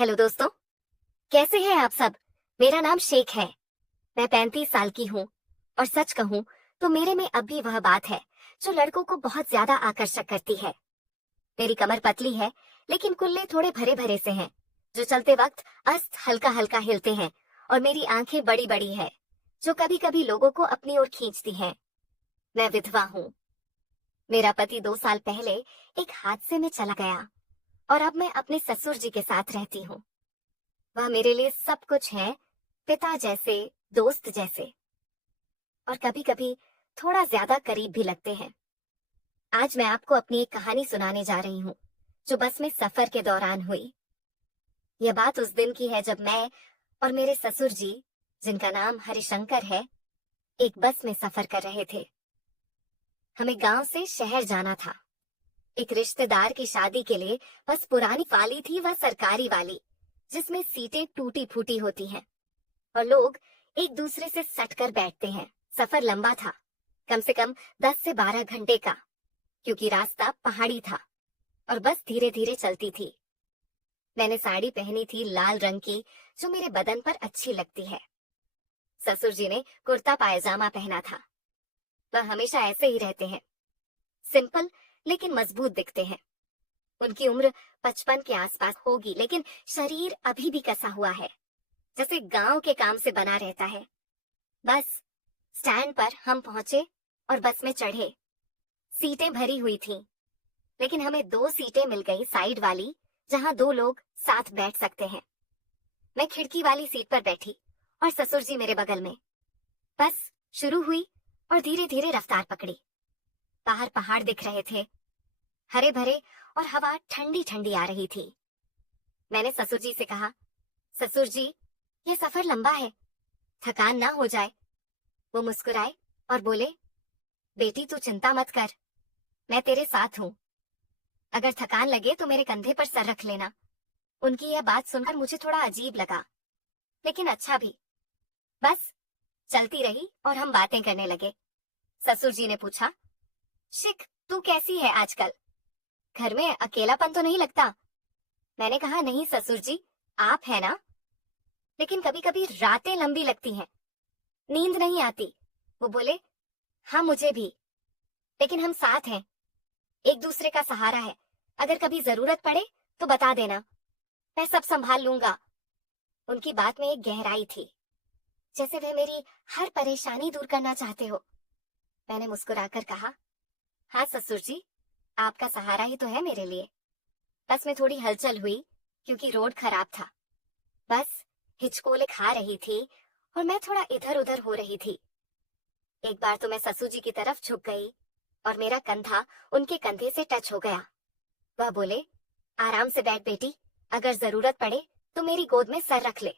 Hello दोस्तों, कैसे हैं आप सब। मेरा नाम शेख है। मैं 35 साल की हूँ और सच कहूँ तो मेरे में अब भी वह बात है जो लड़कों को बहुत ज्यादा आकर्षक करती है। मेरी कमर पतली है लेकिन कुल्ले थोड़े भरे भरे से हैं, जो चलते वक्त अस्त हल्का हल्का हिलते हैं। और मेरी आंखें बड़ी बड़ी है जो कभी कभी लोगों को अपनी ओर खींचती हैं। मैं विधवा हूँ। मेरा पति 2 साल पहले एक हादसे में चला गया और अब मैं अपने ससुर जी के साथ रहती हूँ। वह मेरे लिए सब कुछ है, पिता जैसे, दोस्त जैसे, और कभी कभी थोड़ा ज्यादा करीब भी लगते हैं। आज मैं आपको अपनी एक कहानी सुनाने जा रही हूँ जो बस में सफर के दौरान हुई। यह बात उस दिन की है जब मैं और मेरे ससुर जी, जिनका नाम हरिशंकर है, एक बस में सफर कर रहे थे। हमें गांव से शहर जाना था। एक रिश्तेदार की शादी के लिए बस पुरानी वाली थी, वह सरकारी वाली, जिसमें सीटें टूटी फूटी होती हैं और लोग एक दूसरे से सटकर बैठते हैं। सफर लंबा था, कम से कम 10 से 12 घंटे का, क्योंकि रास्ता पहाड़ी था और बस धीरे धीरे चलती थी। मैंने साड़ी पहनी थी लाल रंग की, जो मेरे बदन पर अच्छी लगती है। ससुर जी ने कुर्ता पायजामा पहना था। वह हमेशा ऐसे ही रहते हैं, सिंपल लेकिन मजबूत दिखते हैं। उनकी उम्र 55 के आसपास होगी, लेकिन शरीर अभी भी कसा हुआ है, जैसे गांव के काम से बना रहता है। बस स्टैंड पर हम पहुंचे और बस में चढ़े। सीटें भरी हुई थीं, लेकिन हमें 2 सीटें मिल गई, साइड वाली, जहां 2 लोग साथ बैठ सकते हैं। मैं खिड़की वाली सीट पर बैठी और ससुर जी मेरे बगल में। बस शुरू हुई और धीरे धीरे रफ्तार पकड़ी। बाहर पहाड़ दिख रहे थे, हरे भरे, और हवा ठंडी ठंडी आ रही थी। मैंने ससुर जी से कहा, ससुर जी, ये सफर लंबा है, थकान ना हो जाए। वो मुस्कुराए और बोले, बेटी तू चिंता मत कर, मैं तेरे साथ हूँ। अगर थकान लगे तो मेरे कंधे पर सर रख लेना। उनकी यह बात सुनकर मुझे थोड़ा अजीब लगा, लेकिन अच्छा भी। बस चलती रही और हम बातें करने लगे। ससुर जी ने पूछा, शिख, तू कैसी है आजकल? घर में अकेलापन तो नहीं लगता? मैंने कहा, नहीं ससुर जी, आप है ना। लेकिन कभी कभी रातें लंबी लगती हैं, नींद नहीं आती। वो बोले, हाँ मुझे भी, लेकिन हम साथ हैं, एक दूसरे का सहारा है। अगर कभी जरूरत पड़े तो बता देना, मैं सब संभाल लूंगा। उनकी बात में एक गहराई थी, जैसे वह मेरी हर परेशानी दूर करना चाहते हो। मैंने मुस्कुराकर कहा, हाँ ससुर जी, आपका सहारा ही तो है मेरे लिए। बस में थोड़ी हलचल हुई क्योंकि रोड खराब था। बस हिचकोले खा रही थी और मैं थोड़ा इधर उधर हो रही थी। एक बार तो मैं ससुर जी की तरफ झुक गई और मेरा कंधा उनके कंधे से टच हो गया। वह बोले, आराम से बैठ बेटी, अगर जरूरत पड़े तो मेरी गोद में सर रख ले।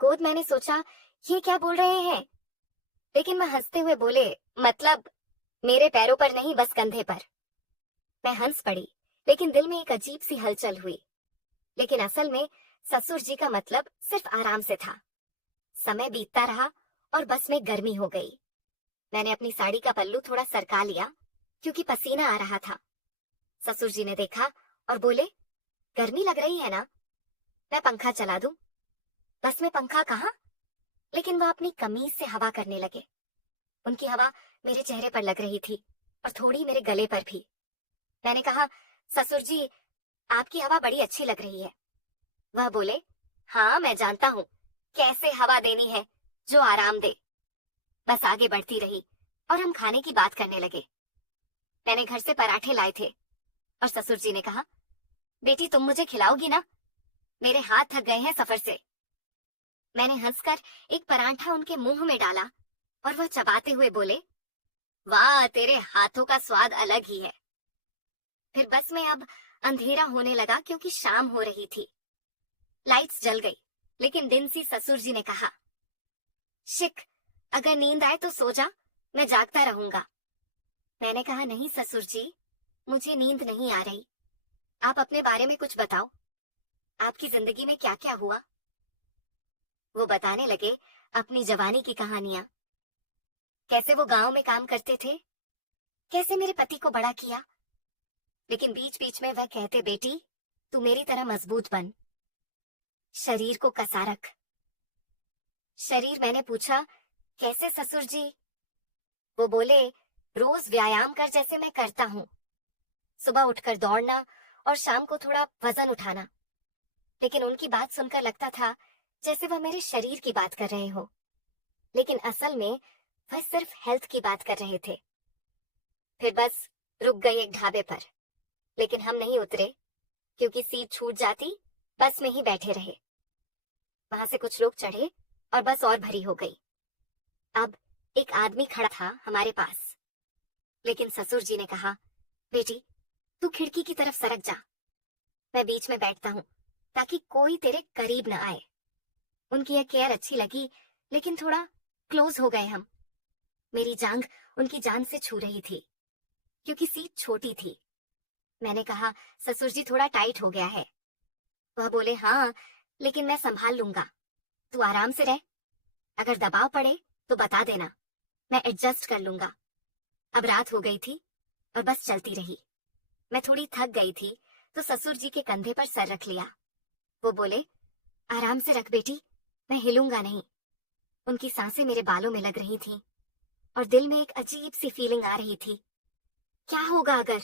गोद, मैंने सोचा ये क्या बोल रहे हैं, लेकिन मैं हंसते हुए बोले, मतलब मेरे पैरों पर नहीं, बस कंधे पर। मैं हंस पड़ी, लेकिन दिल में एक अजीब सी हलचल हुई। लेकिन असल में ससुर जी का मतलब सिर्फ आराम से था। समय बीतता रहा और बस में गर्मी हो गई। मैंने अपनी साड़ी का पल्लू थोड़ा सरका लिया क्योंकि पसीना आ रहा था। ससुर जी ने देखा और बोले, गर्मी लग रही है ना, मैं पंखा चला दूं? बस में पंखा कहाँ, लेकिन वह अपनी कमीज से हवा करने लगे। उनकी हवा मेरे चेहरे पर लग रही थी और थोड़ी मेरे गले पर भी। मैंने कहा, ससुर जी, आपकी हवा बड़ी अच्छी लग रही है। वह बोले, हाँ मैं जानता हूँ कैसे हवा देनी है जो आराम दे। बस आगे बढ़ती रही और हम खाने की बात करने लगे। मैंने घर से पराठे लाए थे और ससुर जी ने कहा, बेटी तुम मुझे खिलाओगी ना, मेरे हाथ थक गए हैं सफर से। मैंने हंसकर एक पराठा उनके मुंह में डाला और वह चबाते हुए बोले, वाह, तेरे हाथों का स्वाद अलग ही है। फिर बस में अब अंधेरा होने लगा क्योंकि शाम हो रही थी। लाइट्स जल गई, लेकिन दिन सी ससुर जी ने कहा, शिक, अगर नींद आए तो सो जा, मैं जागता रहूंगा। मैंने कहा, नहीं ससुर जी, मुझे नींद नहीं आ रही। आप अपने बारे में कुछ बताओ, आपकी जिंदगी में क्या क्या हुआ। वो बताने लगे अपनी जवानी की कहानियां, कैसे वो गांव में काम करते थे, कैसे मेरे पति को बड़ा किया। लेकिन बीच बीच में वह कहते, बेटी तू मेरी तरह मजबूत बन, शरीर को कसा रख। शरीर, मैंने पूछा, कैसे ससुर जी? वो बोले, रोज व्यायाम कर जैसे मैं करता हूँ। सुबह उठकर दौड़ना और शाम को थोड़ा वजन उठाना। लेकिन उनकी बात सुनकर लगता था जैसे वह मेरे शरीर की बात कर रहे हो, लेकिन असल में वह सिर्फ हेल्थ की बात कर रहे थे। फिर बस रुक गई एक ढाबे पर, लेकिन हम नहीं उतरे क्योंकि सीट छूट जाती, बस में ही बैठे रहे। वहां से कुछ लोग चढ़े और बस और भरी हो गई। अब एक आदमी खड़ा था हमारे पास, लेकिन ससुर जी ने कहा, बेटी तू खिड़की की तरफ सरक जा, मैं बीच में बैठता हूँ ताकि कोई तेरे करीब न आए। उनकी यह केयर अच्छी लगी, लेकिन थोड़ा क्लोज हो गए हम। मेरी जांघ उनकी जान से छू रही थी क्योंकि सीट छोटी थी। मैंने कहा, ससुर जी थोड़ा टाइट हो गया है। वह बोले, हाँ लेकिन मैं संभाल लूंगा, तू आराम से रह। अगर दबाव पड़े तो बता देना, मैं एडजस्ट कर लूंगा। अब रात हो गई थी और बस चलती रही। मैं थोड़ी थक गई थी तो ससुर जी के कंधे पर सर रख लिया। वो बोले, आराम से रख बेटी, मैं हिलूंगा नहीं। उनकी सांसें मेरे बालों में लग रही थीं और दिल में एक अजीब सी फीलिंग आ रही थी, क्या होगा अगर।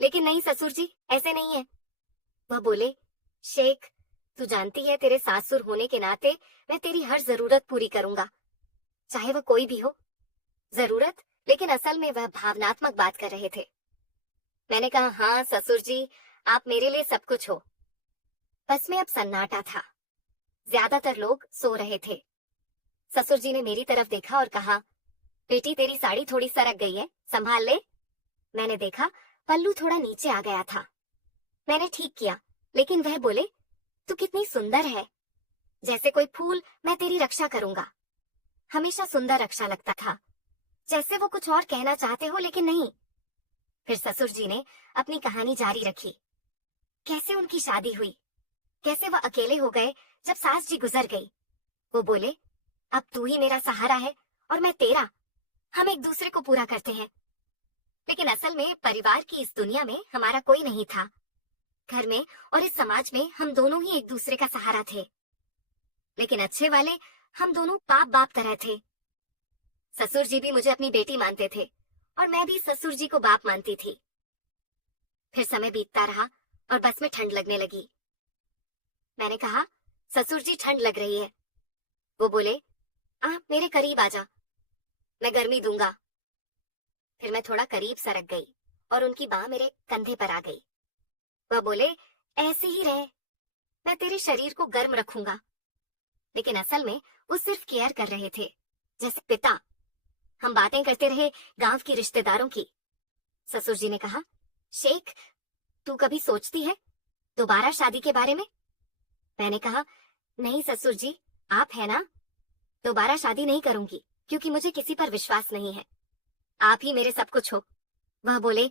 लेकिन नहीं ससुर जी, ऐसे नहीं है। वह बोले, शेख तू जानती है तेरे सासुर होने के नाते मैं तेरी हर जरूरत पूरी करूंगा, चाहे वह कोई भी हो। जरूरत, लेकिन असल में वह भावनात्मक बात कर रहे थे। मैंने कहा, हाँ ससुर जी, आप मेरे लिए सब कुछ हो। बस में अब सन्नाटा था, ज्यादातर लोग सो रहे थे। ससुर जी ने मेरी तरफ देखा और कहा, बेटी तेरी साड़ी थोड़ी सरक गई है, संभाल ले। मैंने देखा पल्लू थोड़ा नीचे आ गया था। मैंने ठीक किया, लेकिन वह बोले, तू कितनी सुंदर है, जैसे कोई फूल मैं तेरी रक्षा करूंगा। हमेशा सुंदर रक्षा लगता था, जैसे वो कुछ और कहना चाहते हो लेकिन नहीं। फिर ससुर जी ने अपनी कहानी जारी रखी, कैसे उनकी शादी हुई, कैसे वह अकेले हो गए जब सास जी गुजर गई। वो बोले, अब तू ही मेरा सहारा है और मैं तेरा, हम एक दूसरे को पूरा करते हैं। लेकिन असल में परिवार की इस दुनिया में हमारा कोई नहीं था। घर में और इस समाज में हम दोनों ही एक दूसरे का सहारा थे, लेकिन अच्छे वाले हम दोनों बाप बाप तरह थे। ससुर जी भी मुझे अपनी बेटी मानते थे और मैं भी ससुर जी को बाप मानती थी। फिर समय बीतता रहा और बस में ठंड लगने लगी। मैंने कहा, ससुर जी ठंड लग रही है। वो बोले, आप मेरे करीब आ जा, मैं गर्मी दूंगा। फिर मैं थोड़ा करीब सरक गई और उनकी बाह मेरे कंधे पर आ गई। वह बोले, ऐसे ही रहे, मैं तेरे शरीर को गर्म रखूंगा। लेकिन असल में वो सिर्फ केयर कर रहे थे, जैसे पिता। हम बातें करते रहे गांव की रिश्तेदारों की। ससुर जी ने कहा, शेख तू कभी सोचती है दोबारा शादी के बारे में? मैंने कहा, नहीं ससुर जी, आप है ना, दोबारा शादी नहीं करूंगी क्योंकि मुझे किसी पर विश्वास नहीं है, आप ही मेरे सब कुछ हो। वह बोले,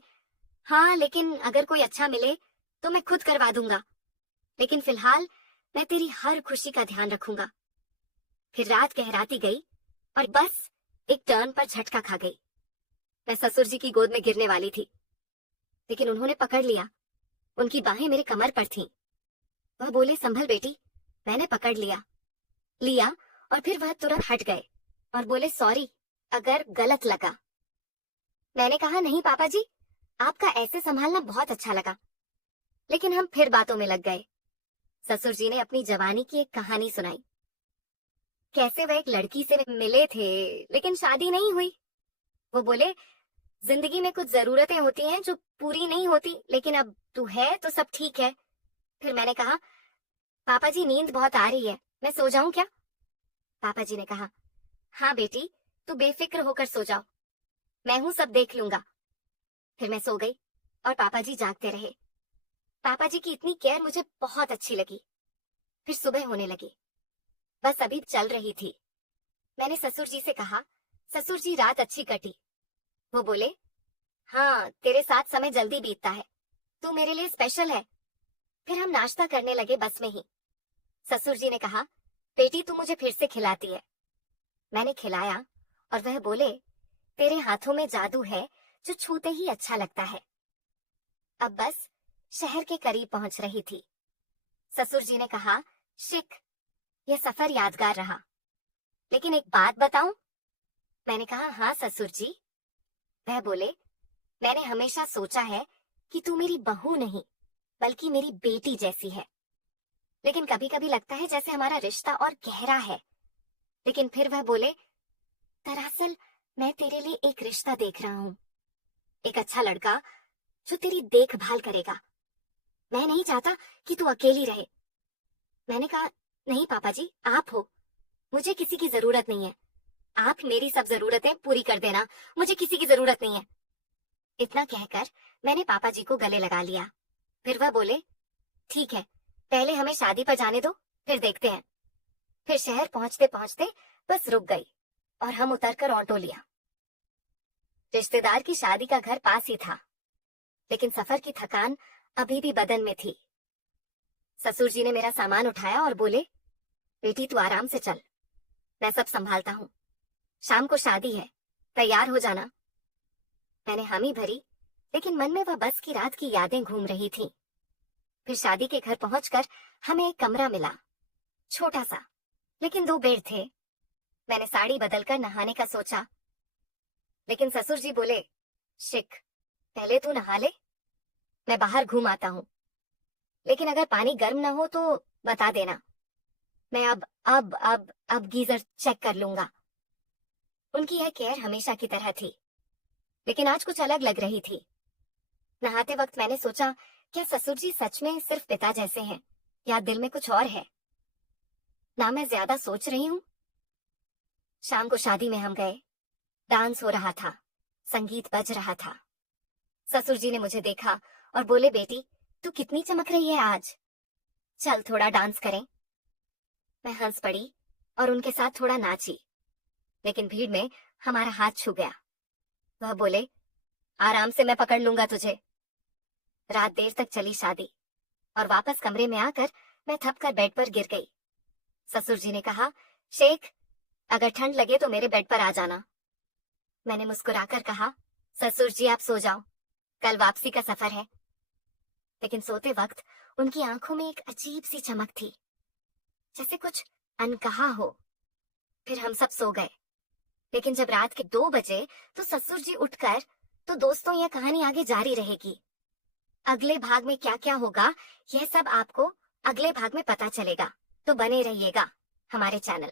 हाँ लेकिन अगर कोई अच्छा मिले तो मैं खुद करवा दूंगा, लेकिन फिलहाल मैं तेरी हर खुशी का ध्यान रखूंगा। फिर रात गहराती गई और बस एक टर्न पर झटका खा गई। मैं ससुर जी की गोद में गिरने वाली थी, लेकिन उन्होंने पकड़ लिया। उनकी बाहें मेरे कमर पर थीं। वह बोले, संभल बेटी। मैंने पकड़ लिया और फिर वह तुरंत हट गए और बोले, सॉरी अगर गलत लगा। मैंने कहा, नहीं पापा जी, आपका ऐसे संभालना बहुत अच्छा लगा। लेकिन हम फिर बातों में लग गए। ससुर जी ने अपनी जवानी की एक कहानी सुनाई, कैसे वह एक लड़की से मिले थे लेकिन शादी नहीं हुई। वो बोले, जिंदगी में कुछ जरूरतें होती हैं जो पूरी नहीं होती, लेकिन अब तू है तो सब ठीक है। फिर मैंने कहा, पापा जी नींद बहुत आ रही है, मैं सो जाऊं क्या? पापा जी ने कहा, हाँ बेटी, तू बेफिक्र होकर सो जाओ, मैं हूं, सब देख लूंगा। फिर मैं सो गई और पापा जी जागते रहे। पापा जी की इतनी केयर मुझे बहुत अच्छी लगी। फिर सुबह होने लगी, बस अभी चल रही थी। मैंने ससुर जी से कहा, ससुर जी रात अच्छी कटी। वो बोले, हाँ तेरे साथ समय जल्दी बीतता है, तू मेरे लिए स्पेशल है। फिर हम नाश्ता करने लगे बस में ही। ससुर जी ने कहा, बेटी तू मुझे फिर से खिलाती है। मैंने खिलाया और वह बोले, तेरे हाथों में जादू है जो छूते ही अच्छा लगता है। अब बस शहर के करीब पहुंच रही थी। ससुर जी ने कहा, शिक, यह सफर यादगार रहा। लेकिन एक बात बताऊं? मैंने कहा, हाँ ससुर जी। वह बोले, मैंने हमेशा सोचा है कि तू मेरी बहू नहीं बल्कि मेरी बेटी जैसी है। लेकिन कभी कभी लगता है जैसे हमारा रिश्ता और गहरा है। लेकिन फिर वह बोले, दरअसल मैं तेरे लिए एक रिश्ता देख रहा हूँ, एक अच्छा लड़का जो तेरी देखभाल करेगा। मैं नहीं चाहता कि तू अकेली रहे। मैंने कहा, नहीं पापा जी, आप हो, मुझे किसी की जरूरत नहीं है। आप मेरी सब जरूरतें पूरी कर देना, मुझे किसी की जरूरत नहीं है। इतना कहकर मैंने पापा जी को गले लगा लिया। फिर वह बोले, ठीक है, पहले हमें शादी पर जाने दो, फिर देखते हैं। फिर शहर पहुंचते पहुंचते बस रुक गई और हम उतरकर ऑटो लिया। रिश्तेदार की शादी का घर पास ही था, लेकिन सफर की थकान अभी भी बदन में थी। ससुर जी ने मेरा सामान उठाया और बोले, बेटी तू आराम से चल, मैं सब संभालता हूँ। शाम को शादी है, तैयार हो जाना। मैंने हामी भरी, लेकिन मन में वह बस की रात की यादें घूम रही थीं। फिर शादी के घर पहुंचकर हमें एक कमरा मिला, छोटा सा, लेकिन 2 बेड थे। मैंने साड़ी बदलकर नहाने का सोचा, लेकिन ससुर जी बोले, शिक, पहले तू नहा ले, मैं बाहर घूम आता हूँ। लेकिन अगर पानी गर्म ना हो तो बता देना, मैं अब गीजर चेक कर लूंगा। उनकी यह केयर हमेशा की तरह थी, लेकिन आज कुछ अलग लग रही थी। नहाते वक्त मैंने सोचा, क्या ससुर जी सच में सिर्फ पिता जैसे हैं या दिल में कुछ और है? ना मैं ज्यादा सोच रही हूँ। शाम को शादी में हम गए। डांस हो रहा था, संगीत बज रहा था। ससुर जी ने मुझे देखा और बोले, बेटी तू कितनी चमक रही है आज, चल थोड़ा डांस करें। मैं हंस पड़ी और उनके साथ थोड़ा नाची, लेकिन भीड़ में हमारा हाथ छू गया। वह बोले, आराम से, मैं पकड़ लूंगा तुझे। रात देर तक चली शादी और वापस कमरे में आकर मैं थपकर बेड पर गिर गई। ससुर जी ने कहा, शेख, अगर ठंड लगे तो मेरे बेड पर आ जाना। मैंने मुस्कुराकर कहा, ससुर जी आप सो जाओ, कल वापसी का सफर है। लेकिन सोते वक्त उनकी आंखों में एक अजीब सी चमक थी, जैसे कुछ अनकहा हो। फिर हम सब सो गए। लेकिन जब रात के 2 बजे तो ससुर जी उठकर, तो दोस्तों यह कहानी आगे जारी रहेगी। अगले भाग में क्या क्या होगा, यह सब आपको अगले भाग में पता चलेगा। तो बने रहिएगा हमारे चैनल।